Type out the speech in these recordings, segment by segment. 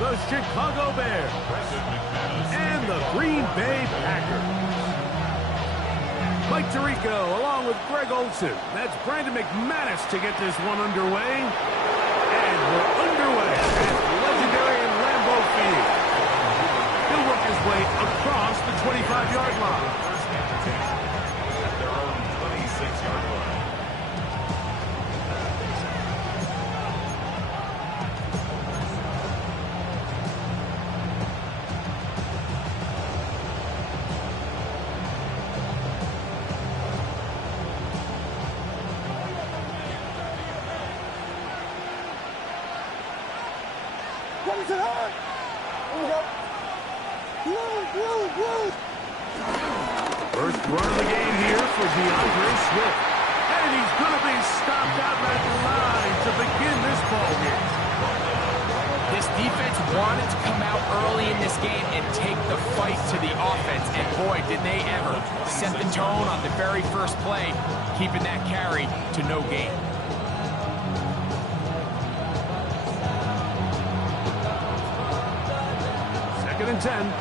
the Chicago Bears and the Green Bay Packers. Mike Tirico along with Greg Olson. That's Brandon McManus to get this one underway. And we're underway at legendary Lambeau Field. He'll work his way across the 25-yard line. At their own 26-yard line. First run of the game here for DeAndre Swift. And he's going to be stopped out at the line to begin this ball game. This defense wanted to come out early in this game and take the fight to the offense. And boy, did they ever set the tone on the very first play, keeping that carry to no gain. Second and 10.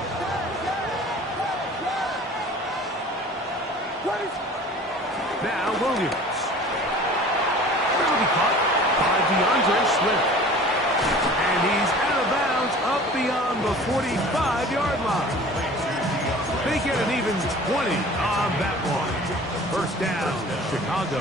Now Williams. That'll be caught by DeAndre Swift. And he's out of bounds up beyond the 45-yard line. They get an even 20 on that one. First down, Chicago.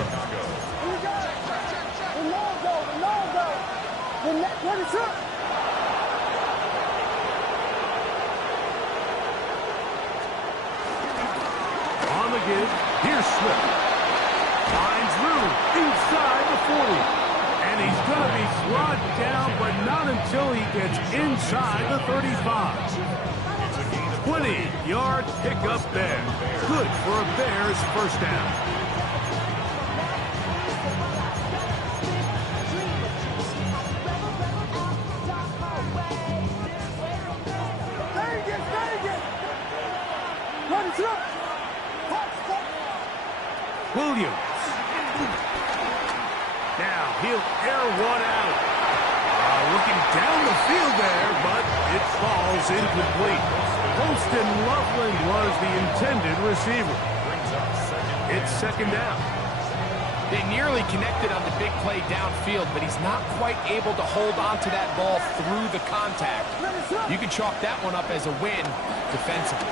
On the give, here's Swift. Finds room inside the 40. And he's going to be brought down, but not until he gets inside the 35. 20-yard pickup there. Good for a Bears first down. Williams. Now he'll air one out. Looking down the field there, but it falls incomplete. Holston Loveland was the intended receiver. It's second down. They nearly connected on the big play downfield, but he's not quite able to hold on to that ball through the contact. You can chalk that one up as a win defensively.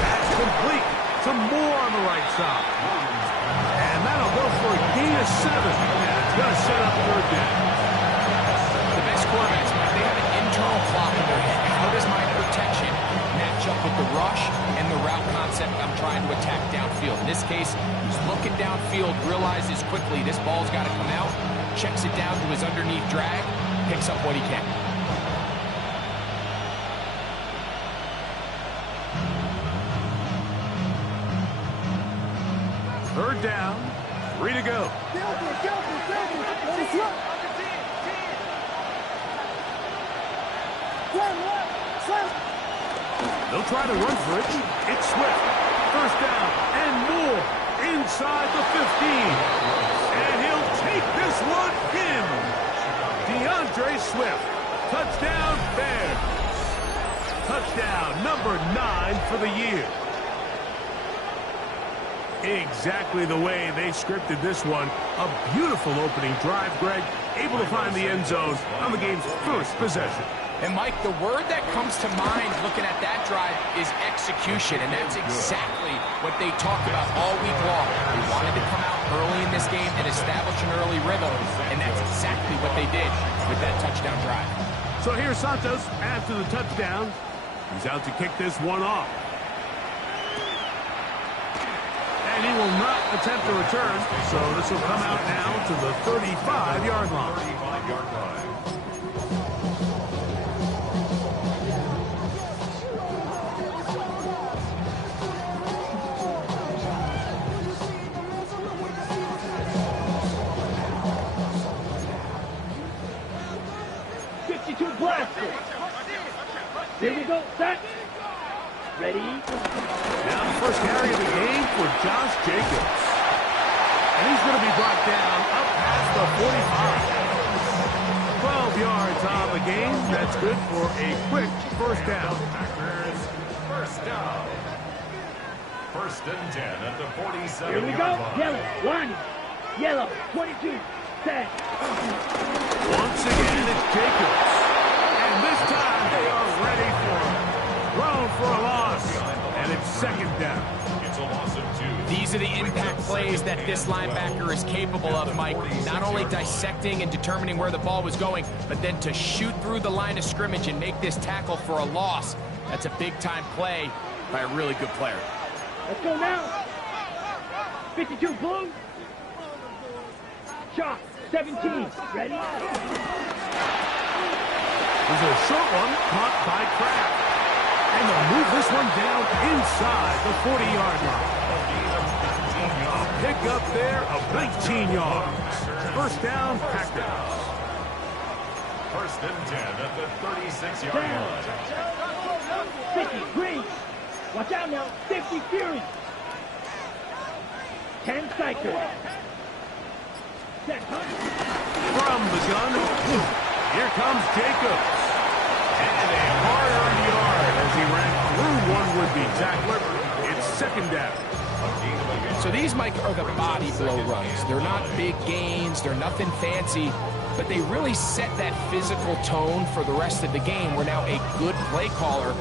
That's complete. Some more on the right side. And that'll go for a gain of 7. It's going to set up third down. The best quarterbacks, they have an internal clock in their head. How does my protection match up with the rush and the route concept I'm trying to attack downfield? In this case, he's looking downfield, realizes quickly this ball's got to come out, checks it down to his underneath drag, picks up what he can. Third down, 3 to go. They'll try to run for it. It's Swift. First down and more inside the 15. And he'll take this one in. DeAndre Swift. Touchdown Bears. Touchdown number 9 for the year. Exactly the way they scripted this one. A beautiful opening drive, Greg. Able to find the end zone on the game's first possession. And, Mike, the word that comes to mind looking at that drive is execution, and that's exactly what they talked about all week long. They wanted to come out early in this game and establish an early rhythm, and that's exactly what they did with that touchdown drive. So here's Santos after the touchdown. He's out to kick this one off. And he will not attempt to return, so this will come out now to the 35-yard line. 35-yard line. Here we go, set. Ready? Now the first carry of the game for Josh Jacobs. And he's going to be brought down up past the 45. 12 yards yards on the game. That's good for a quick first down. Packers, first down. First and 10 at the 47-yard Here we go. line. Yellow. Line. Yellow. 22. Set. Once again, it's Jacobs. And this time they are ready for him. Thrown for a loss. And it's second down. It's a loss of 2. These are the impact plays that this linebacker is capable of, Mike. Not only dissecting and determining where the ball was going, but then to shoot through the line of scrimmage and make this tackle for a loss. That's a big-time play by a really good player. Let's go now. 52 blue. Shot. 17. Ready? There's a short one caught by Kraft. And they'll move this one down inside the 40-yard line. A pick up there of 19 yards. First down, Packers. First and 10 at the 36-yard line. 50 green. Watch out now. 50 fury. 10 cycle. Set. From the gun, here comes Jacobs. And a hard-earned yard as he ran through one would-be tackler. It's second down. So these, Mike, are the body blow runs. They're not big gains. They're nothing fancy. But they really set that physical tone for the rest of the game, where now a good play caller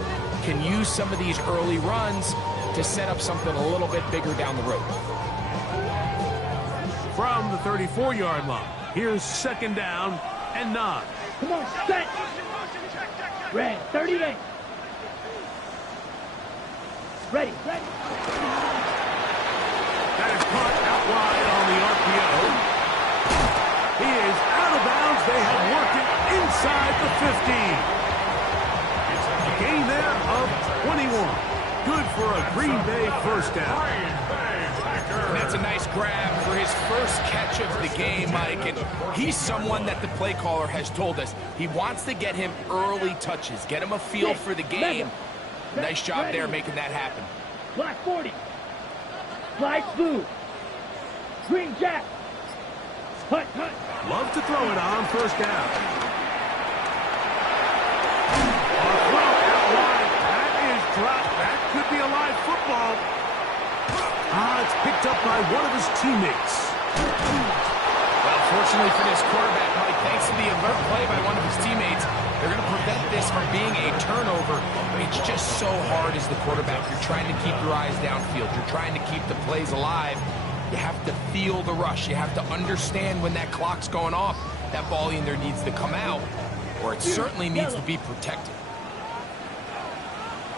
can use some of these early runs to set up something a little bit bigger down the road. From the 34-yard line, here's second down and 9. Come on. Set. Red. 38. Ready. Ready. That is caught out wide on the RPO. He is out of bounds. They have worked it inside the 15. A gain there of 21. Good for a Green Bay first down. That's a nice grab for his first catch of the game, Mike. And he's someone that the play caller has told us he wants to get him early touches, get him a feel for the game. Nice job there making that happen. Black 40. Light blue. Green jack. Hut, hut. Love to throw it on first down. A throw out wide. That is dropped. That could be a live football. It's picked up by one of his teammates. Well, fortunately for this quarterback, Mike, thanks to the alert play by one of his teammates, they're going to prevent this from being a turnover. It's just so hard as the quarterback. You're trying to keep your eyes downfield. You're trying to keep the plays alive. You have to feel the rush. You have to understand when that clock's going off. That ball either needs to come out, or it certainly needs to be protected.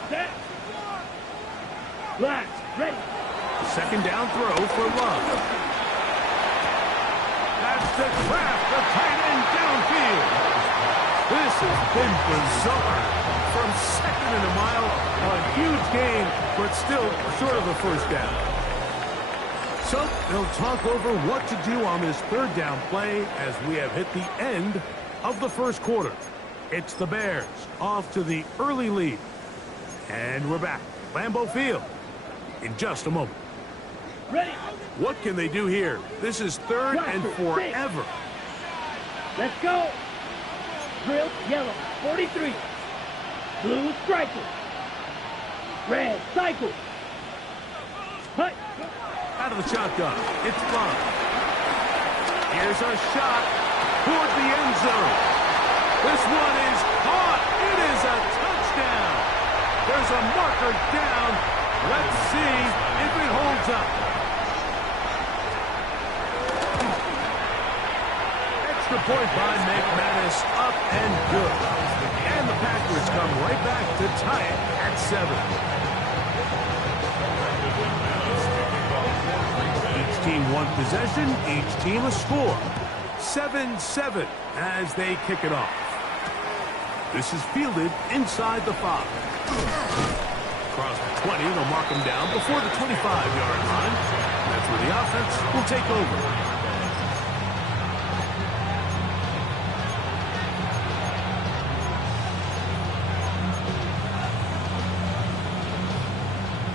Set. Black. Ready. Second down throw for Love. That's the Kraft, the tight end downfield. This has been bizarre. From second and a mile, a huge gain, but still short of a first down. So they'll talk over what to do on this third down play as we have hit the end of the first quarter. It's the Bears off to the early lead. And we're back. Lambeau Field in just a moment. Ready. What can they do here? This is third and forever. Let's go. Drill. Yellow. 43. Blue striker. Red cycle. Hut. Out of the shotgun. It's Love. Here's a shot toward the end zone. This one is caught. It is a touchdown. There's a marker down. Let's see if it holds up. Extra point by McManus, up and good. And the Packers come right back to tie it at 7. Each team one possession, each team a score. 7-7 as they kick it off. This is fielded inside the 5. Across the 20, they'll mark him down before the 25-yard line. That's where the offense will take over.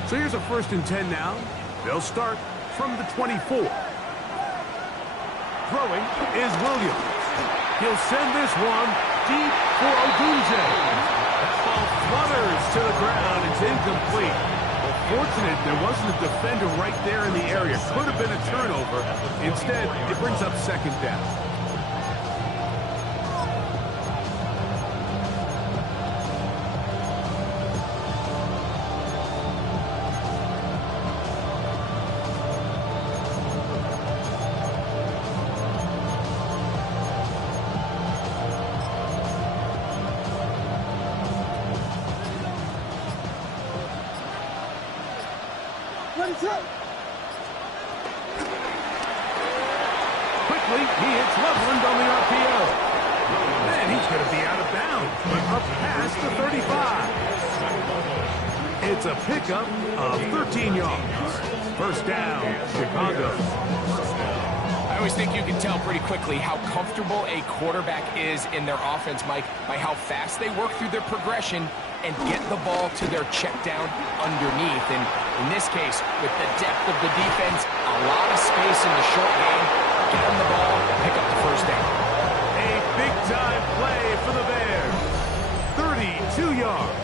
So here's a 1st and 10 now. They'll start from the 24. Throwing is Williams. He'll send this one deep for Odunze. That ball flutters to the ground. It's incomplete. Well, fortunate there wasn't a defender right there in the area. Could have been a turnover. Instead, it brings up second down. Quickly, he hits Loveland on the RPO. And he's going to be out of bounds, but up past the 35. It's a pickup of 13 yards. First down, Chicago. I always think you can tell pretty quickly how comfortable a quarterback is in their offense, Mike, by how fast they work through their progression and get the ball to their check down underneath. And in this case, with the depth of the defense, a lot of space in the short game, get them the ball, pick up the first down. A big-time play for the Bears. 32 yards.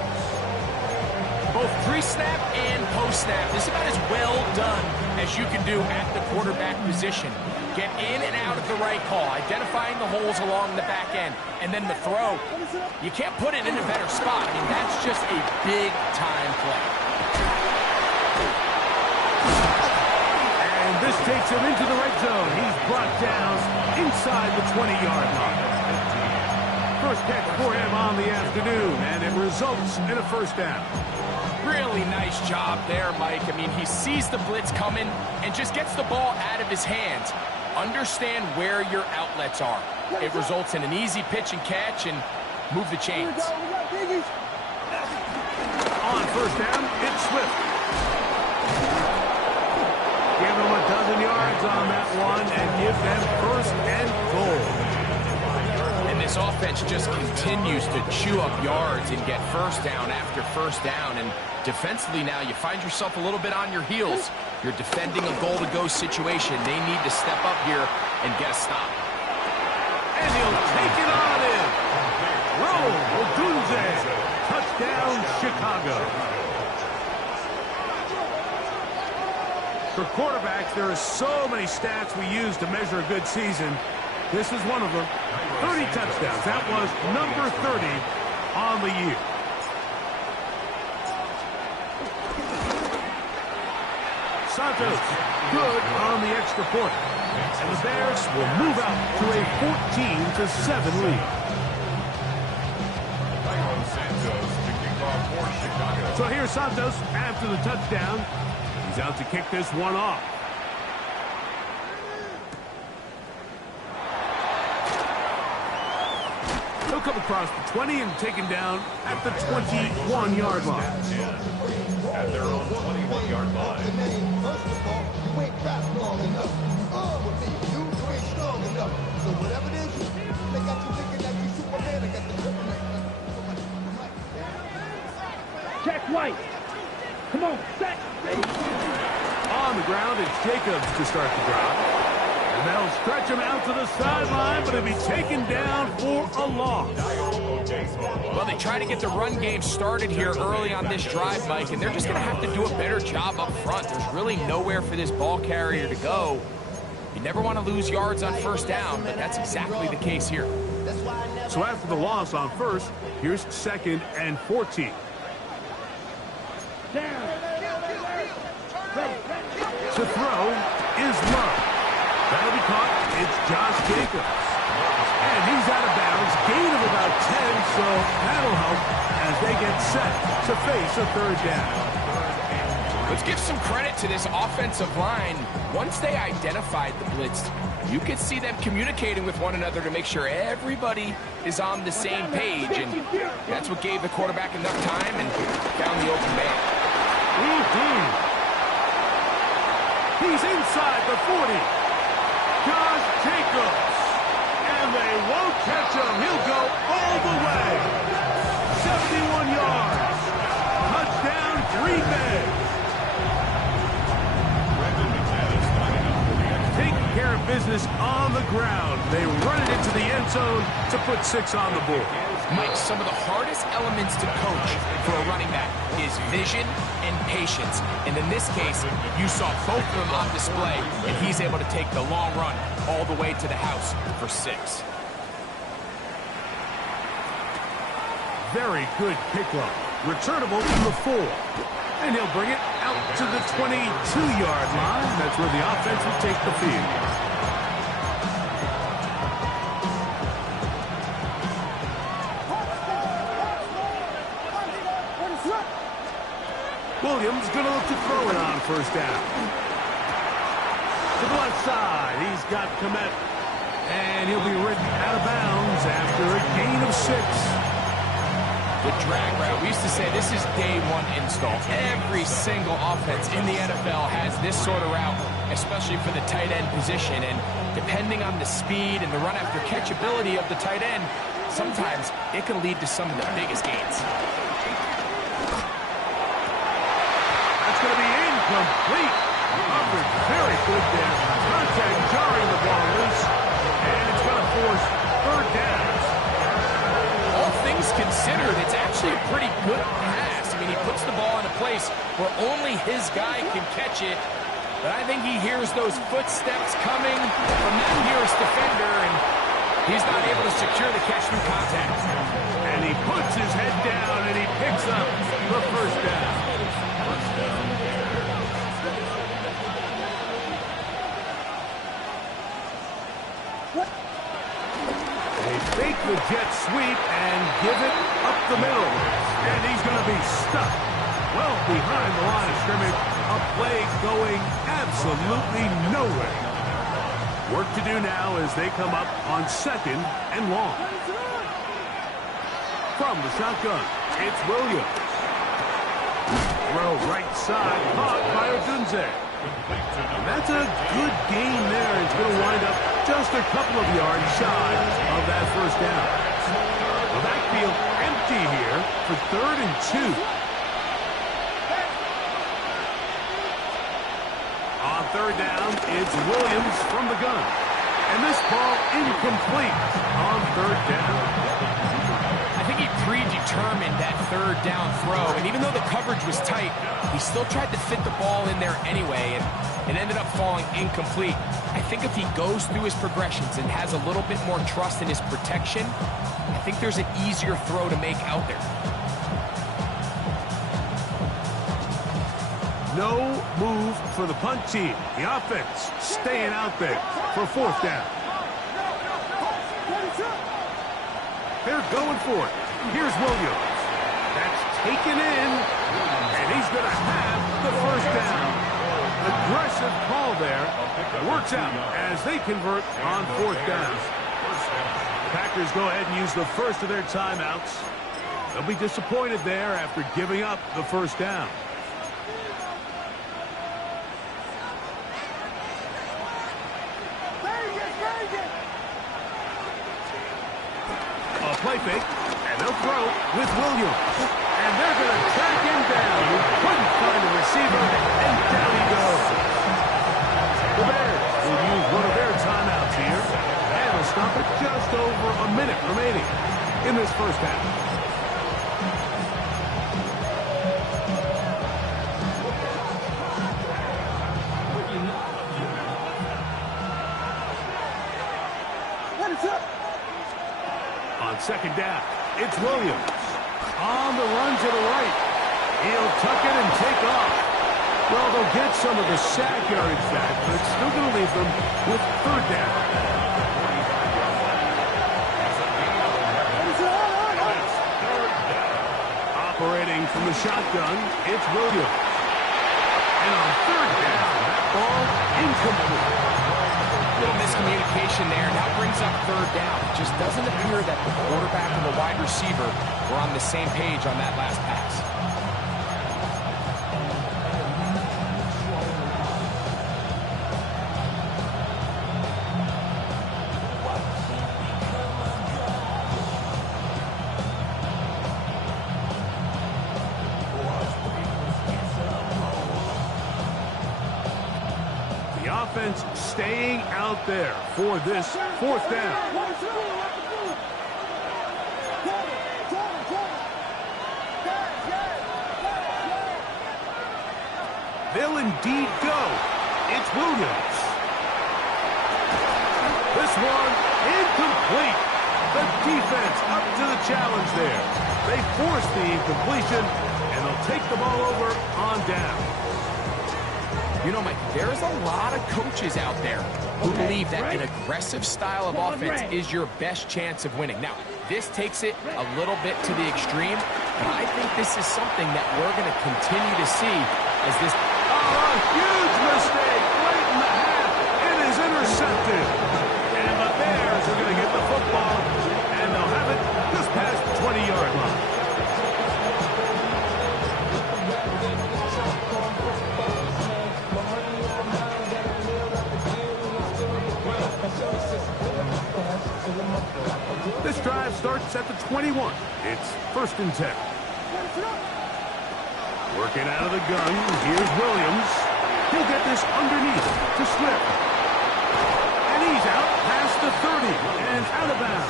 Both pre-snap and post-snap, this is about as well done as you can do at the quarterback position. Get in and out of the right call, identifying the holes along the back end, and then the throw. You can't put it in a better spot. I mean, that's just a big-time play. And this takes him into the red zone. He's brought down inside the 20-yard line. First catch for him on the afternoon, and it results in a first down. Really nice job there, Mike. I mean, he sees the blitz coming and just gets the ball out of his hands. Understand where your outlets are. It results in an easy pitch and catch and move the chains. On first down, it's Swift. Give them a dozen yards on that one and give them first and goal. And this offense just continues to chew up yards and get first down after first down. And defensively now, you find yourself a little bit on your heels. You're defending a goal-to-go situation. They need to step up here and get a stop. And he'll take it on in. Roll, Odunze. Touchdown, Chicago. For quarterbacks, there are so many stats we use to measure a good season. This is one of them. 30 touchdowns. That was number 30 on the year. Santos, good on the extra point. And the Bears will move out to a 14-7 lead. So here's Santos after the touchdown. He's out to kick this one off. He'll come across the 20 and taken down at the 21-yard line. At their own 21-yard line. First of all, you ain't fast long enough. With me, you ain't strong enough. So whatever it is, they got you thinking that you Superman. They got the kryptonite. Check White. Come on, set. On the ground, it's Jacobs to start the drive. And they'll stretch him out to the sideline, but he'll be taken down for a loss. Well, they try to get the run game started here early on this drive, Mike, and they're just going to have to do a better job up front. There's really nowhere for this ball carrier to go. You never want to lose yards on first down, but that's exactly the case here. So after the loss on first, here's 2nd and 14. To throw is Love. That'll be caught. It's Josh Jacobs. And he's out of bounds. Gain of about 10, so that'll help as they get set to face a third down. Let's give some credit to this offensive line. Once they identified the blitz, you could see them communicating with one another to make sure everybody is on the same page. And that's what gave the quarterback enough time and found the open man. He's inside the 40. Josh Jacobs. And they won't catch him. He'll go all the way. 71 yards. Touchdown, Green Bay. Taking care of business business on the ground. They run it into the end zone to put 6 on the board. Mike, some of the hardest elements to coach for a running back is vision and patience. And in this case, you saw both of them on display, and he's able to take the long run all the way to the house for 6. Very good pickup. Returnable from the 4. And he'll bring it out to the 22-yard line. That's where the offense will take the field. Williams going to look to throw it on first down. To the left side, he's got Kmet. And he'll be ridden out of bounds after a gain of 6. The drag route, we used to say this is day 1 install. Every single offense in the NFL has this sort of route, especially for the tight end position. And depending on the speed and the run after catch ability of the tight end, sometimes it can lead to some of the biggest gains. That's going to be incomplete. Coverage very good there. Contact jarring the ball loose. And it's going to force 3rd down. All things considered, it's actually a pretty good pass. I mean, he puts the ball in a place where only his guy can catch it. But I think he hears those footsteps coming from that nearest defender, and he's not able to secure the catch through contact. And he puts his head down, and he picks up the 1st down. Fake the jet sweep and give it up the middle. And he's going to be stuck well behind the line of scrimmage. A play going absolutely nowhere. Work to do now as they come up on 2nd and long. From the shotgun, it's Williams. Throw right side, caught by Odunze. That's a good gain there. It's going to wind up just a couple of yards shy of that 1st down. The backfield empty here for 3rd and 2. On 3rd down, it's Williams from the gun. And this ball incomplete on 3rd down. I think he predetermined that 3rd down throw, and even though the coverage was tight, he still tried to fit the ball in there anyway, and it ended up falling incomplete. I think if he goes through his progressions and has a little bit more trust in his protection, I think there's an easier throw to make out there. No move for the punt team. The offense staying out there for 4th down. They're going for it. Here's Williams. That's taken in, and he's going to have the 1st down. Aggressive call there. Works out as they convert on 4th down. The Packers go ahead and use the first of their timeouts. They'll be disappointed there after giving up the 1st down. A play fake, and they'll throw with Williams. And they're going to track him down. He couldn't find a receiver, and down he goes. The Bears will use one of their timeouts here, and they'll stop it just over a minute remaining in this 1st half. On 2nd down, it's Williams. On the run to the right. He'll tuck it and take off. Well, they'll get some of the sack yardage back, but it's still going to leave them with 3rd down. Operating from the shotgun, it's Williams. And on 3rd down, that ball incomplete. Little miscommunication there. Now brings up 3rd down. It just doesn't appear that the quarterback and the wide receiver were on the same page on that last pass. offense staying out there for this fourth down. They'll indeed go. It's Williams. This one incomplete. The defense up to the challenge there. They force the incompletion, and they'll take the ball over on down. You know, Mike, there's a lot of coaches out there who believe that an aggressive style of offense is your best chance of winning. Now, this takes it a little bit to the extreme, but I think this is something that we're going to continue to see as this... Oh, a huge mistake late in the half. It is intercepted. And the Bears are going to get the football, and they'll have it just past the 20-yard line. This drive starts at the 21. It's 1st and 10. Working out of the gun, here's Williams. He'll get this underneath to Swift. And he's out past the 30 and out of bounds.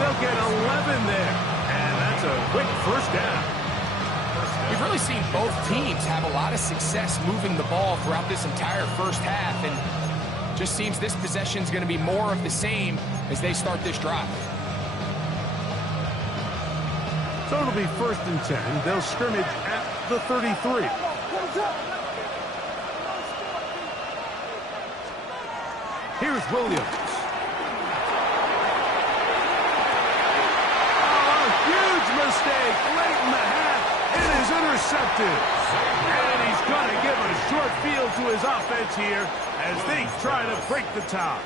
They'll get 11 there. And that's a quick first down. We've really seen both teams have a lot of success moving the ball throughout this entire first half, and just seems this possession is going to be more of the same as they start this drive. So it'll be 1st and 10. They'll scrimmage at the 33. Here's Williams. Oh, a huge mistake late in the half. It is intercepted. And he's going to give a short field to his offense here as they try to break the top.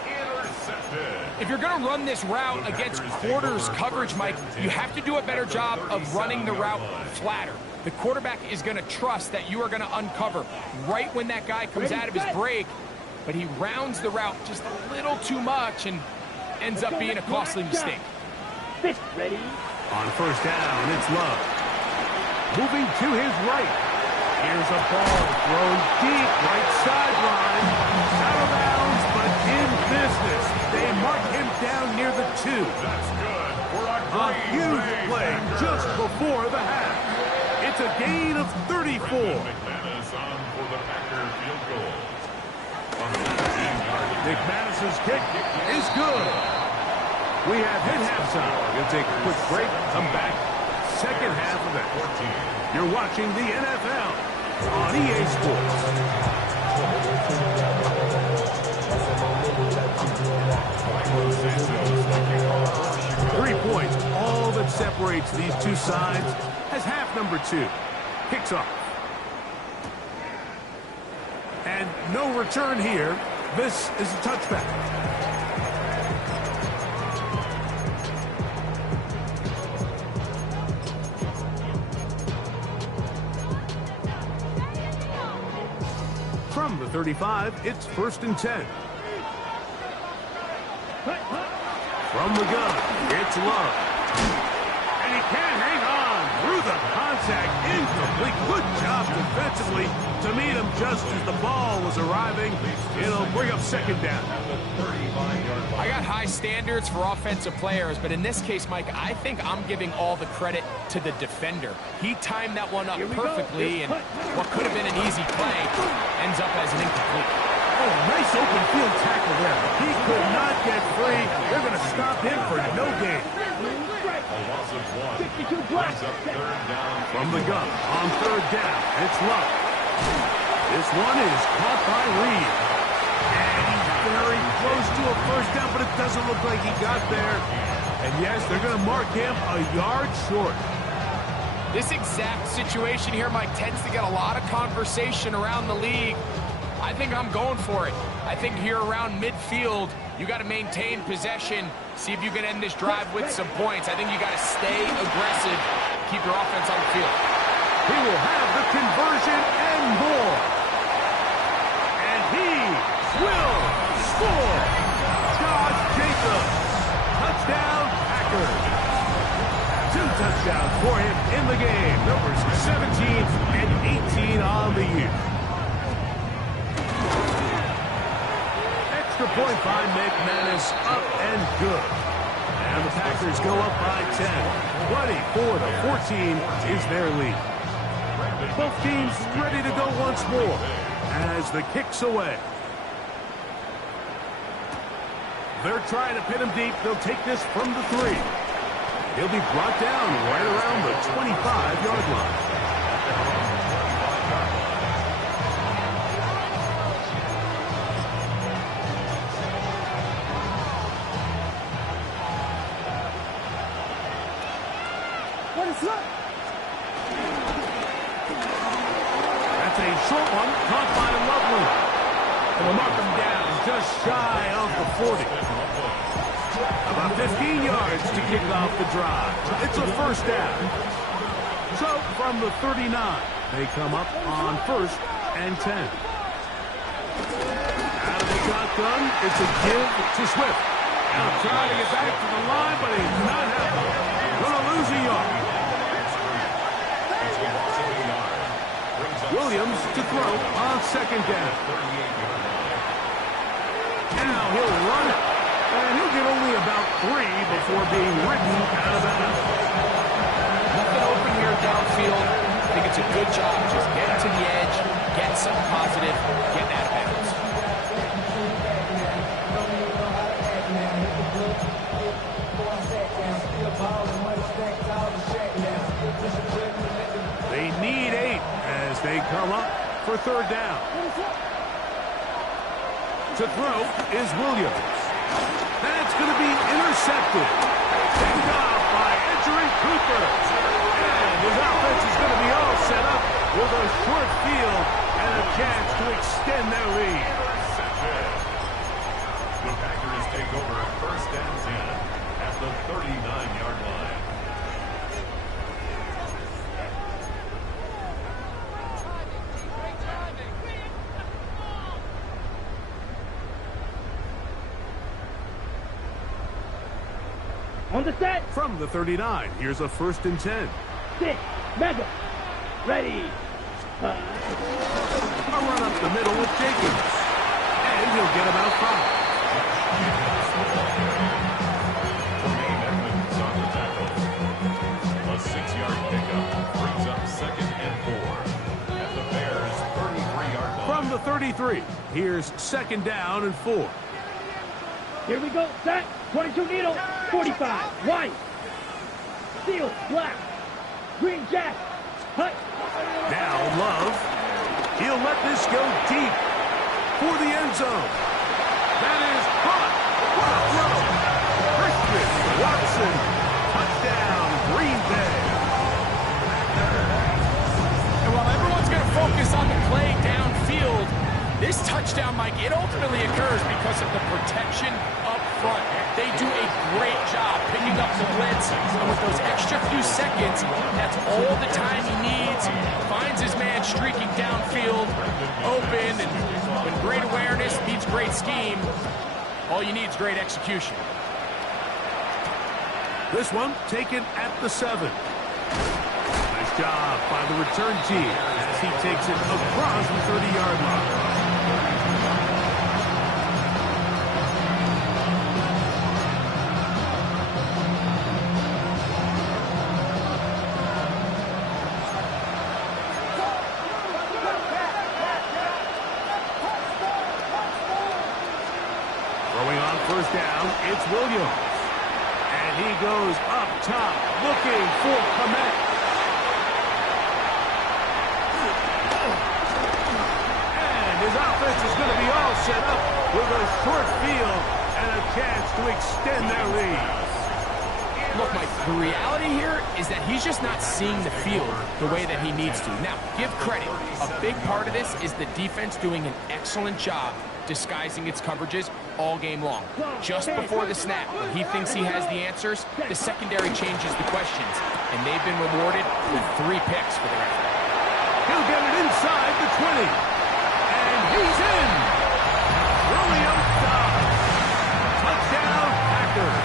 If you're going to run this route against quarters coverage, Mike, you have to do a better job of running the route flatter. The quarterback is going to trust that you are going to uncover right when that guy comes out of his break, but he rounds the route just a little too much and ends up being a costly mistake. Ready? On 1st down, it's Love. Moving to his right. Here's a ball thrown deep right sideline. Out of bounds, but in business. They mark him down near the 2. That's good for A huge play just before the half. It's a gain of 34. McManus on for the Packer field goal. McManus's kick is good. We have hit halftime. We're going to take a quick break. Come back. Second half of it. You're watching the NFL on EA Sports. 3 points, all that separates these two sides as half number 2 kicks off. And no return here. This is a touchback. From the 35, it's 1st and 10. From the gun, it's Love. And he can't hang on through the contact. Incomplete. Good job defensively to meet him just as the ball was arriving. It'll bring up 2nd down. I got high standards for offensive players, but in this case, Mike, I think I'm giving all the credit to the defender. He timed that one up perfectly, and what could have been an easy play ends up as an incomplete. Oh, nice open field tackle there. He could not get free. They're going to stop him for no gain. A loss of 1. Brings up 3rd down. From the gun on 3rd down, it's Love. This one is caught by Reed. And he's very close to a 1st down, but it doesn't look like he got there. And yes, they're going to mark him a yard short. This exact situation here, Mike, tends to get a lot of conversation around the league. I think I'm going for it. I think here around midfield, you got to maintain possession, see if you can end this drive with some points. I think you got to stay aggressive, keep your offense on the field. He will have the conversion and more. And he will score. Josh Jacobs. Touchdown, Packers. 2 touchdowns for him in the game. Numbers 17 and 18 on the year. Extra point by McManus, up and good. And the Packers go up by 10. 24-14 is their lead. Both teams ready to go once more as the kick's away. They're trying to pin him deep. They'll take this from the 3. He'll be brought down right around the 25-yard line. What is up? That's a short one, caught by Loveland. And we'll mark him down just shy of the 40. About 15 yards to kick off the drive. It's a first down. So from the 39, they come up on 1st and 10. Out of the shotgun, it's a give to Swift. Now trying to get back to the line, but he's not happening. Gonna lose a yard. Williams to throw on 2nd down. Now he'll run it. And he'll get only about 3 before being ridden out of bounds. Nothing open here downfield. I think it's a good job just getting to the edge, getting something positive, getting out of bounds. They need 8 as they come up for 3rd down. To throw is Williams. That's going to be intercepted. Picked off by Edgerrin Cooper. And his offense is going to be all set up with a short field and a chance to extend their lead. The Packers take over 1st and 10 at the 39-yard line. On the set. From the 39, here's a 1st and 10. 6. Mega. Ready. A run up the middle with Jacobs. And he'll get about 5. Tremaine Edmonds on the tackle. A 6-yard pickup brings up 2nd and 4 at the Bears' 33-yard line. From the 33, here's 2nd down and 4. Here we go. Set. 22 needle. 45. White. Steel. Black. Green jack. Hut. Now Love. He'll let this go deep for the end zone. That is caught. What a throw. Christian Watson. Touchdown, Green Bay. And while everyone's going to focus on the play downfield, this touchdown, Mike, it ultimately occurs because of the protection up front. They do a great job picking up the blitz, and with those extra few seconds, that's all the time he needs. Finds his man streaking downfield, open, and when great awareness meets great scheme, all you need is great execution. This one taken at the 7. Nice job by the return team as he takes it across the 30-yard line. Throwing on 1st down, it's Williams. And he goes up top, looking for Kmet. And his offense is going to be all set up with a short field and a chance to extend their lead. Look, Mike, the reality here is that he's just not seeing the field the way that he needs to. Now, give credit. A big part of this is the defense doing an excellent job disguising its coverages all game long. Just before the snap, when he thinks he has the answers, the secondary changes the questions, and they've been rewarded with 3 picks for their effort. He'll get it inside the 20. And he's in. Williams does. Touchdown, Packers.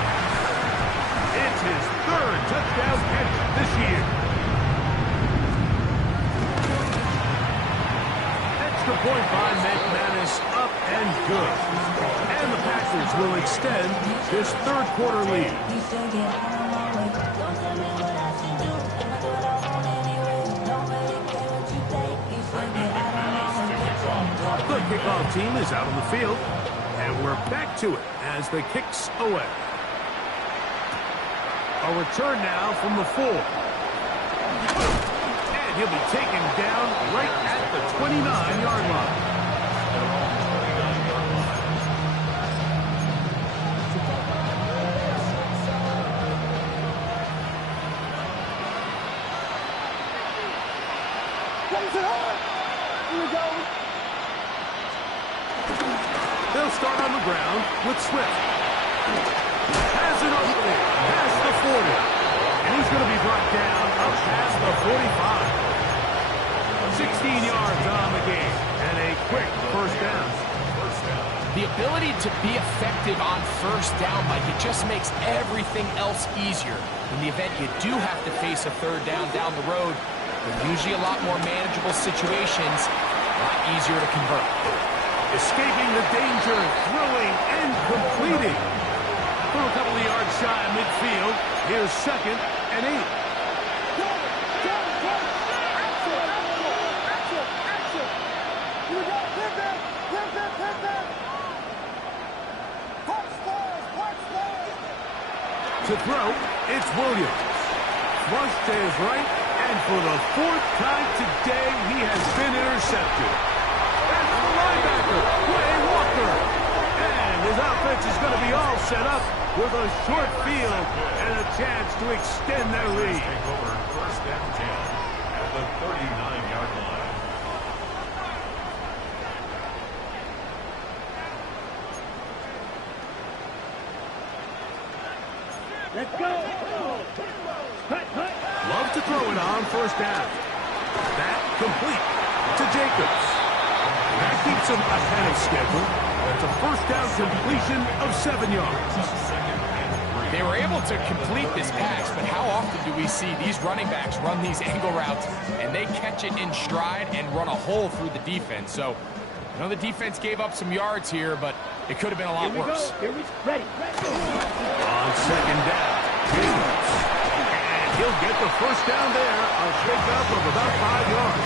It's his 3rd touchdown catch this year. Extra point by McManus, up and good. And will extend this third quarter lead. The kickoff team is out on the field, and we're back to it as the kick's away. A return now from the 4. And he'll be taken down right at the 29-yard line. They'll start on the ground with Swift. Has an opening past the 40. And he's going to be brought down up past the 45. 16 yards on the game. And a quick first down. The ability to be effective on first down, Mike, it just makes everything else easier. In the event you do have to face a third down the road, they're usually a lot more manageable situations, a lot easier to convert. Escaping the danger, throwing and completing. From a couple of yards shy of midfield, here's 2nd and 8. To throw, it's Williams. Flush to his right, and for the 4th time today, he has been intercepted. That's the linebacker, Quay Walker. And his offense is going to be all set up with a short field and a chance to extend their lead. Take over first down 10 at the 39-yard line. Let's go. Cut, cut. Love to throw it on first down. That complete to Jacobs. That keeps him ahead of schedule. It's a first down completion of 7 yards. They were able to complete this pass, but how often do we see these running backs run these angle routes and they catch it in stride and run a hole through the defense? So, I know the defense gave up some yards here, but it could have been a lot worse. Here we go. Ready. On second down, Jacobs. And he'll get the first down there. A pickup of about 5 yards.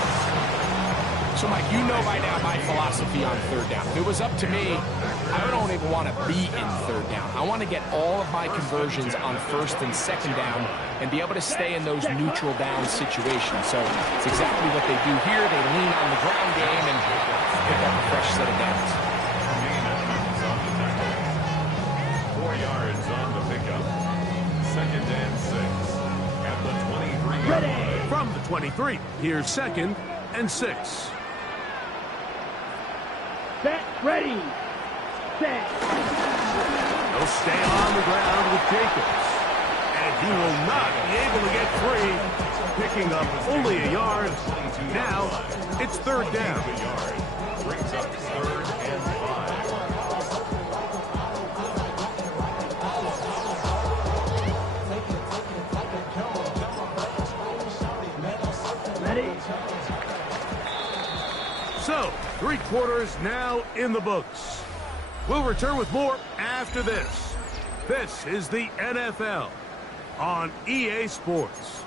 So, Mike, you know by now my philosophy on third down. If it was up to me, I don't even want to be in third down. I want to get all of my conversions on first and second down and be able to stay in those neutral down situations. So it's exactly what they do here. They lean on the ground game and pick up a fresh set of downs. 4 yards on the pickup. 2nd and 6 at the 23-yard line. From the 23, here's 2nd and 6. Set. Ready. Set. He'll stay on the ground with Jacobs. And he will not be able to get free. Picking up only a yard. Now, it's third down. Brings up 3rd and 5. Ready. So, 3 quarters now in the books. We'll return with more after this. This is the NFL on EA Sports.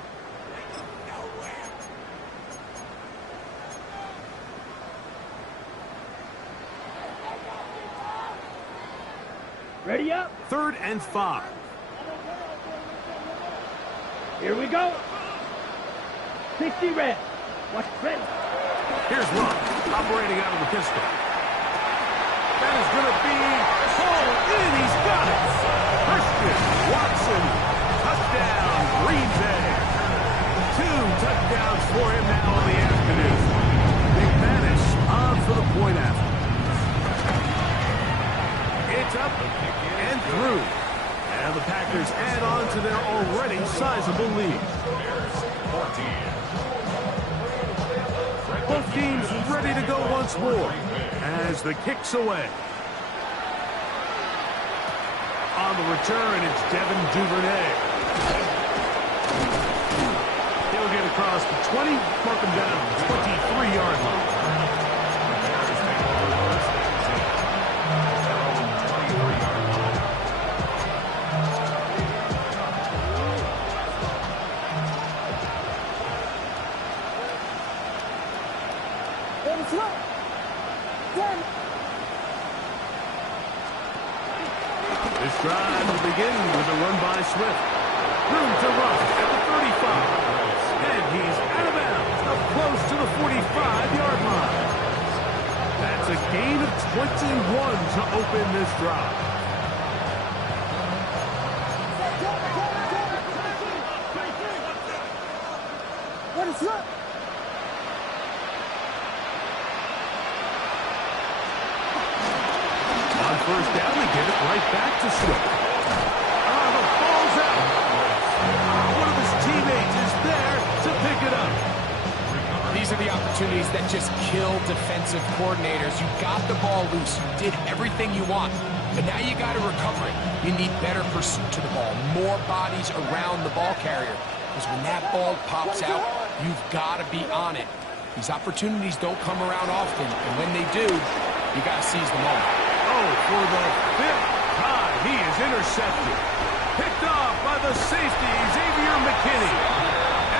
Ready up. 3rd and 5. Here we go. 60 red. Watch ready. Here's Love, operating out of the pistol. That is going to be pulled in. He's got it. Christian Watson, touchdown, Green Bay. 2 touchdowns for him now in the afternoon. McManus on for the point after. It's up and through. And the Packers add on to their already sizable lead. Both teams ready to go once more as the kick's away. On the return, it's Devin Duvernay. He'll get across the 20, mark him down at the 23-yard line. This drive will begin with a run by Swift. Room to rush at the 35. And he's out of bounds, up close to the 45-yard line. That's a gain of 21 to open this drive. On first down, they give it right back to Swift. The ball's out. One of his teammates is there to pick it up. These are the opportunities that just kill defensive coordinators. You got the ball loose. You did everything you want. But now you got to recover it. You need better pursuit to the ball. More bodies around the ball carrier. Because when that ball pops out, you've got to be on it. These opportunities don't come around often. And when they do, you got to seize the moment. Oh, for the fifth time, he is intercepted. Picked off by the safety, Xavier McKinney.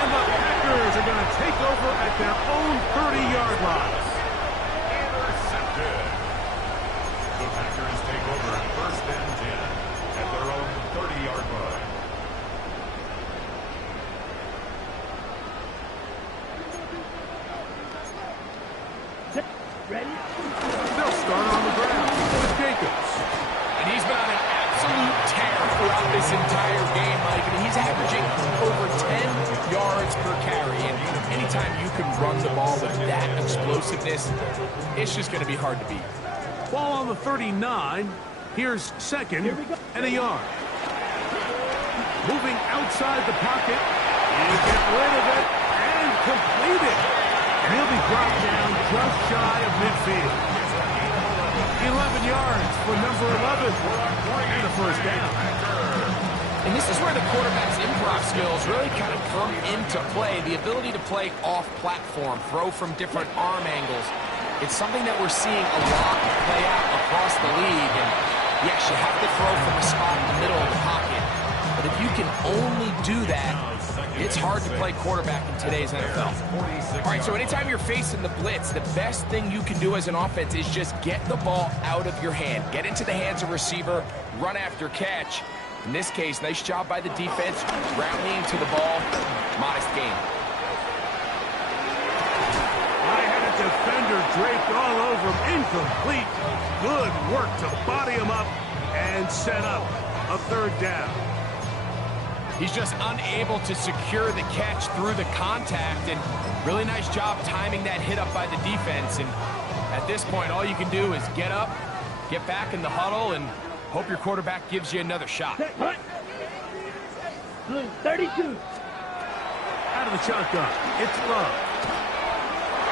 And the Packers are going to take over at their own 30-yard line. Intercepted. The Packers take over at first and 10 at their own 30-yard line. Ready? They'll start on the ground with Jacobs. And he's been on an absolute tear throughout this entire game, Mike. I mean, he's averaging over 10 yards per carry. And anytime you can run the ball with that explosiveness, it's just going to be hard to beat. Ball on the 39. Here's second and a yard. Moving outside the pocket. You get rid of it and complete it. And he'll be brought down just shy of midfield. 11 yards for number 11. And a first down. And this is where the quarterback's improv skills really kind of come into play. The ability to play off-platform, throw from different arm angles. It's something that we're seeing a lot play out across the league. And yes, you have to throw from a spot in the middle of the pocket. But if you can only do that, it's hard to play quarterback in today's NFL. All right, so anytime you're facing the blitz, the best thing you can do as an offense is just get the ball out of your hand. Get into the hands of receiver, run after catch. In this case, nice job by the defense, rallying to the ball. Modest gain. I had a defender draped all over him. Incomplete. Good work to body him up and set up a third down. He's just unable to secure the catch through the contact, and really nice job timing that hit up by the defense. And at this point, all you can do is get up, get back in the huddle, and hope your quarterback gives you another shot. Blue 32. Out of the shotgun, it's Love.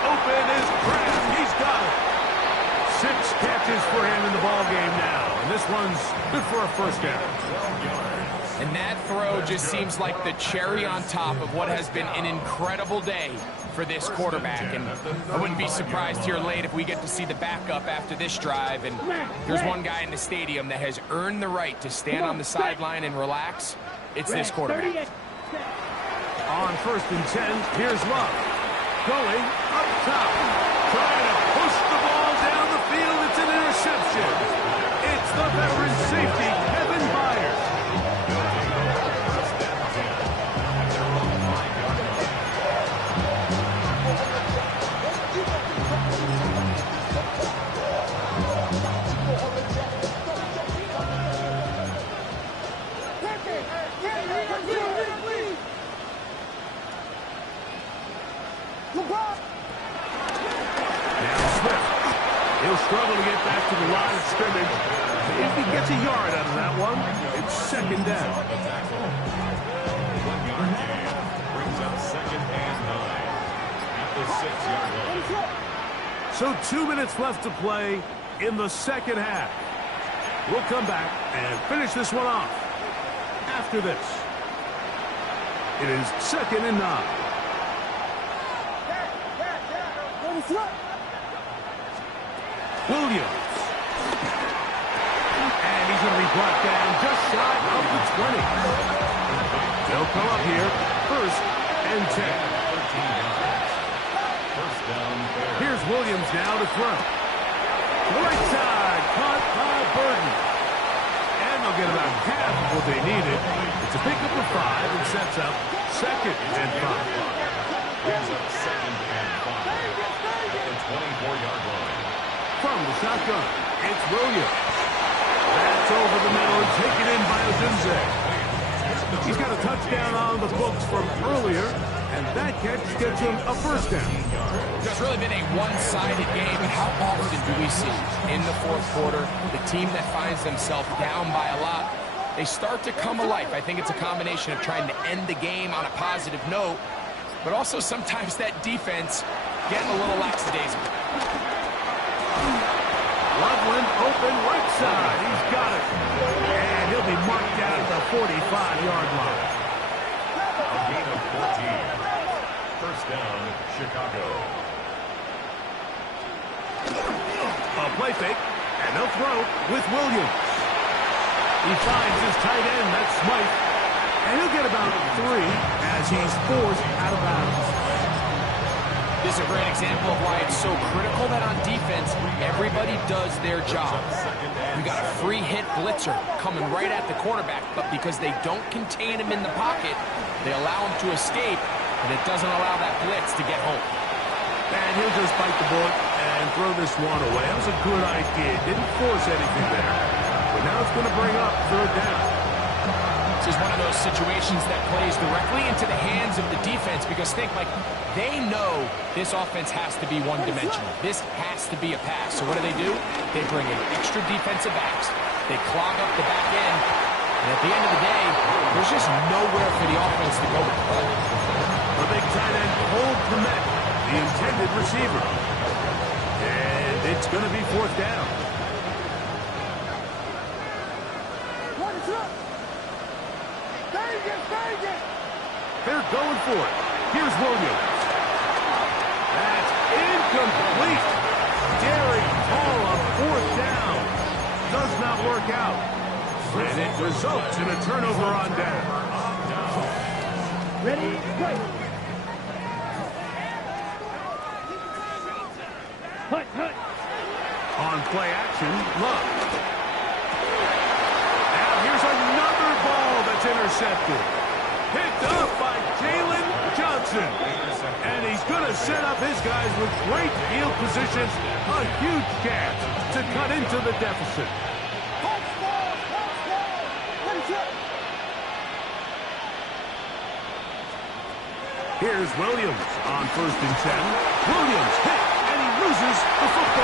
Open is Kraft. He's got it. 6 catches for him in the ballgame now. And this one's good for a first down. And that throw just seems like the cherry on top of what has been an incredible day for this quarterback. And I wouldn't be surprised here late if we get to see the backup after this drive. And there's one guy in the stadium that has earned the right to stand on the sideline and relax. It's this quarterback. On first and 10, here's Love. Going up top. Trying to push the ball down the field. It's an interception. It's the veteran safety, Kevin Byers. He'll struggle to get back to the line of scrimmage. If he gets a yard out of that one, it's second down. 1 yard gain brings up second and 9 at the 6 yard line. So 2 minutes left to play in the second half. We'll come back and finish this one off after this. It is second and 9. Williams. And he's going to be brought down just shy of the 20. They'll come up here first and 10. First down, Bears. Here's Williams now to throw. To the right side, caught by Burton. And they'll get about half of what they needed. It's a pickup of 5 and sets up 2nd and 5. Brings up 2nd and 5 at the 24-yard line. From the shotgun, it's Williams. That's over the middle and taken in by Odunze. He's got a touchdown on the books from earlier, and that catch gets him a first down. It's really been a one-sided game, but how often do we see in the fourth quarter the team that finds themselves down by a lot, they start to come alive. I think it's a combination of trying to end the game on a positive note, but also sometimes that defense getting a little lackadaisical. Loveland open right side. He's got it. And he'll be marked down at the 45-yard line. A gain of 14. First down, Chicago. A play fake, and they'll throw with Williams. He finds his tight end, that's Smythe. And he'll get about 3 as he's forced out of bounds. This is a great example of why it's so critical that on defense, everybody does their job. You got a free hit blitzer coming right at the quarterback, but because they don't contain him in the pocket, they allow him to escape, and it doesn't allow that blitz to get home. And he'll just bite the bullet and throw this one away. That was a good idea. Didn't force anything there. But now it's going to bring up 3rd down. This is one of those situations that plays directly into the hands of the defense because think, like, they know this offense has to be one-dimensional. This has to be a pass. So what do? They bring in extra defensive backs. They clog up the back end. And at the end of the day, there's just nowhere for the offense to go with the ball. The big tight end, Cole Kmet, the intended receiver. And it's going to be 4th down. They're going for it. Here's Williams. That's incomplete. Derek Hall on 4th down. Does not work out. And it results in a turnover on down. Ready, play. Hut, hut. On play action, Love. Now here's another ball that's intercepted. Picked up by Jalen Johnson. And he's going to set up his guys with great field positions. A huge chance to cut into the deficit. Here's Williams on 1st and 10. Williams hit, and he loses the football.